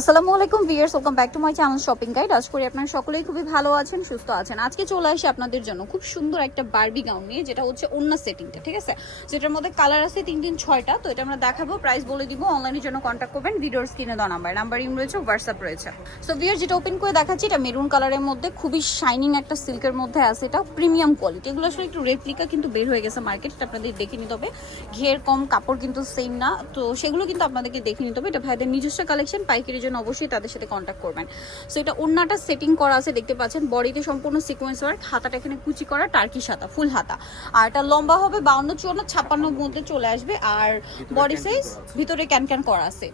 আসসালামু আলাইকুম viewers welcome back to my channel shopping guide. আজ করি আপনারা সকলেই খুবই ভালো আছেন, সুস্থ আছেন। আজকে চলে আসি আপনাদের জন্য খুব সুন্দর একটা বারবি গাউন নিয়ে, যেটা হচ্ছে অন্য সেটিংটা ঠিক আছে? যেটার মধ্যে কালার আছে তিন তিন ছয়টা, তো এটা আমরা দেখাবো প্রাইস বলে দিব অনলাইনের জন্য কন্ট্যাক্ট করবেন, ভিডিওর স্ক্রিনে দেওয়া নাম্বার নাম্বার ইম রয়েছে হোয়াটসঅ্যাপ রয়েছে। সো ভিয়ার যেটা ওপেন করে দেখাচ্ছি, এটা মেরুন কালারের মধ্যে, খুবই শাইনিং একটা সিল্কের মধ্যে আছে, এটা প্রিমিয়াম কোয়ালিটি এগুলো আসলে একটু রেপ্লিকা কিন্তু বের হয়ে গেছে মার্কেট আপনাদের দেখে নিতে হবে। ঘের কম, কাপড় কিন্তু সেম না, তো সেগুলো কিন্তু আপনাদেরকে দেখে নিতে হবে। এটা ভাইদের নিজস্ব কালেকশন পাইকারির জন্য অবশ্যই তাদের সাথে কন্ট্যাক্ট করবেন। সো এটা অন্যটা সেটিং করা আছে দেখতে পাচ্ছেন? বডিতে সম্পূর্ণ সিকোয়েন্স ওয়ার্ক হাতাটা এখানে কুচি করা টার্কিশ হাতা ফুল হাতা। আর এটা লম্বা হবে বাউন্ন চুয়ান্ন ছাপ্পান্ন মধ্যে চলে আসবে। আর বডি সাইজ ভিতরে ক্যান ক্যান করা আছে।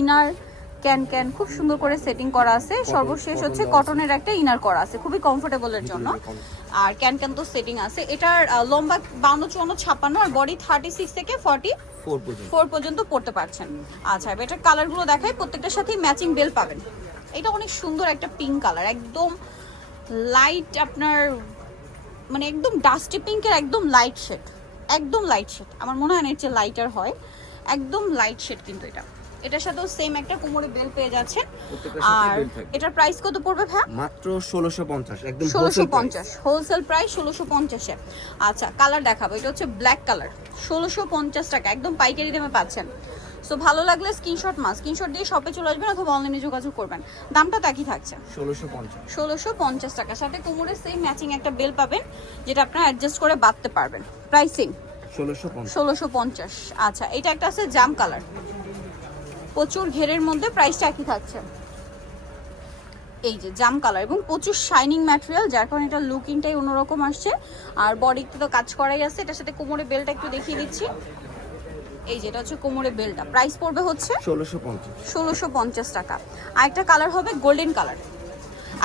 ইনার ক্যান ক্যান খুব সুন্দর করে সেটিং করা আছে। সর্বশেষ হচ্ছে কটনের একটা ইনার করা আছে খুবই কমফোর্টেবলের জন্য। আর ক্যান ক্যান তো সেটিং আছে। এটার লম্বা বাউন্ন চুয়ান্ন ছাপ্পান্ন আর বডি থার্টি সিক্স থেকে ফর্টি ফোর পর্যন্ত। পড়তে পারছেন। আচ্ছা এটার কালারগুলো দেখাই প্রত্যেকটার সাথেই ম্যাচিং বেল পাবেন। এটা অনেক সুন্দর একটা পিঙ্ক কালার একদম লাইট আপনার মানে একদম ডাস্টি পিঙ্কের একদম লাইট শেড একদম লাইট শেড আমার মনে হয় না এর চেয়ে লাইটার হয়। একদম লাইট শেড কিন্তু এটা। এটার সাথেও সেম একটা কোমরে বেল পেয়ে যাচ্ছেন। আর এটার প্রাইস কত পড়বে ভাই মাত্র ষোলোশো পঞ্চাশ একদম ষোলোশো wholesale price। পঞ্চাশ হোলসেল প্রাইস ষোলোশো পঞ্চাশে আচ্ছা কালার দেখাবো এটা হচ্ছে ব্ল্যাক কালার ষোলোশো পঞ্চাশ টাকা একদম পাইকারি দামে পাচ্ছেন। সো ভালো লাগলে স্ক্রিনশট মাস স্ক্রিনশট দিয়ে শপে চলে আসবেন অথবা অনলাইনে যোগাযোগ করবেন। দামটা তো থাকছে। ষোলোশো পঞ্চাশ। টাকা সাথে কোমরের সেম ম্যাচিং একটা বেল পাবেন যেটা আপনারা অ্যাডজাস্ট করে বাঁধতে পারবেন। প্রাইসিং ষোলোশো পঞ্চাশ। আচ্ছা এটা একটা আছে জাম কালার প্রচুর ঘেরের মধ্যে প্রাইসটা একই থাকছে। এই যে জাম কালার এবং প্রচুর শাইনিং ম্যাটেরিয়াল যার কারণে এটা লুকিংটাই অন্যরকম আসছে। আর বডিতে তো কাজ করাই আছে এটার সাথে কোমরে বেলটা একটু দেখিয়ে দিচ্ছি। এই যে এটা হচ্ছে কোমরে বেলটা প্রাইস পড়বে হচ্ছে ষোলোশো পঞ্চাশ। ষোলোশো পঞ্চাশ টাকা। আর একটা কালার হবে গোল্ডেন কালার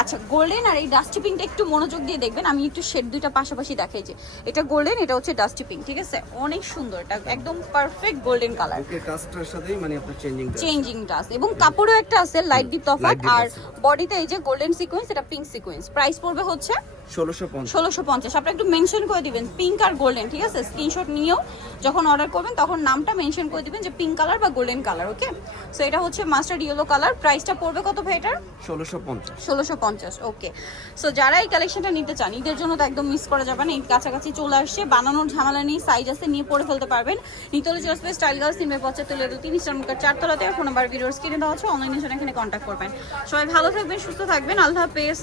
আচ্ছা গোল্ডেন আর এই ডাস্টি পিঙ্কটা একটু মনোযোগ দিয়ে দেখবেন আমি একটু শেড দুইটা পাশাপাশি দেখাই যে এটা গোল্ডেন এটা হচ্ছে ডাস্টি পিঙ্ক ঠিক আছে? অনেক সুন্দর এটা একদম পারফেক্ট গোল্ডেন কালার মানে আপনার চেঞ্জিং চেঞ্জিং টাস এবং কাপড়ও একটা আছে লাইট ডিপ তফাৎ আর বডিতে এই যে গোল্ডেন সিকোয়েন্স এটা পিঙ্ক সিকোয়েন্স প্রাইস পড়বে হচ্ছে ষোলোশো পঞ্চাশ। ষোলোশো পঞ্চাশ। আপনি একটু মেনশন করে দিবেন পিঙ্ক আর গোল্ডেন ঠিক আছে? স্ক্রিনশট নিয়েও যখন অর্ডার করবেন তখন নামটা মেনশন করে দিবেন যে পিঙ্ক কালার বা গোল্ডেন কালার ওকে সো এটা হচ্ছে মাস্টার্ড ইয়েলো কালার প্রাইসটা পড়বে কত ভাই এটার? ষোলোশো পঞ্চাশ। ষোলোশো পঞ্চাশ ওকে সো যারা এই কালেকশনটা নিতে চান, ঈদের জন্য তো একদম মিস করা যাবে না ঈদ কাছাকাছি চলে আসছে। বানানোর ঝামেলা নেই সাইজ আছে, নিয়ে পরে ফেলতে পারবেন। নিতলে চলে স্টাইল গার্লস তিনবে তুলে তিন স্টার চারতলাতে ফোন নাম্বার ভিডিওস কিনে দেওয়া অনলাইনের জন্য এখানে কন্ট্যাক্ট করবেন। সবাই ভালো থাকবেন, সুস্থ থাকবেন, আল্লাহ হাফেজ।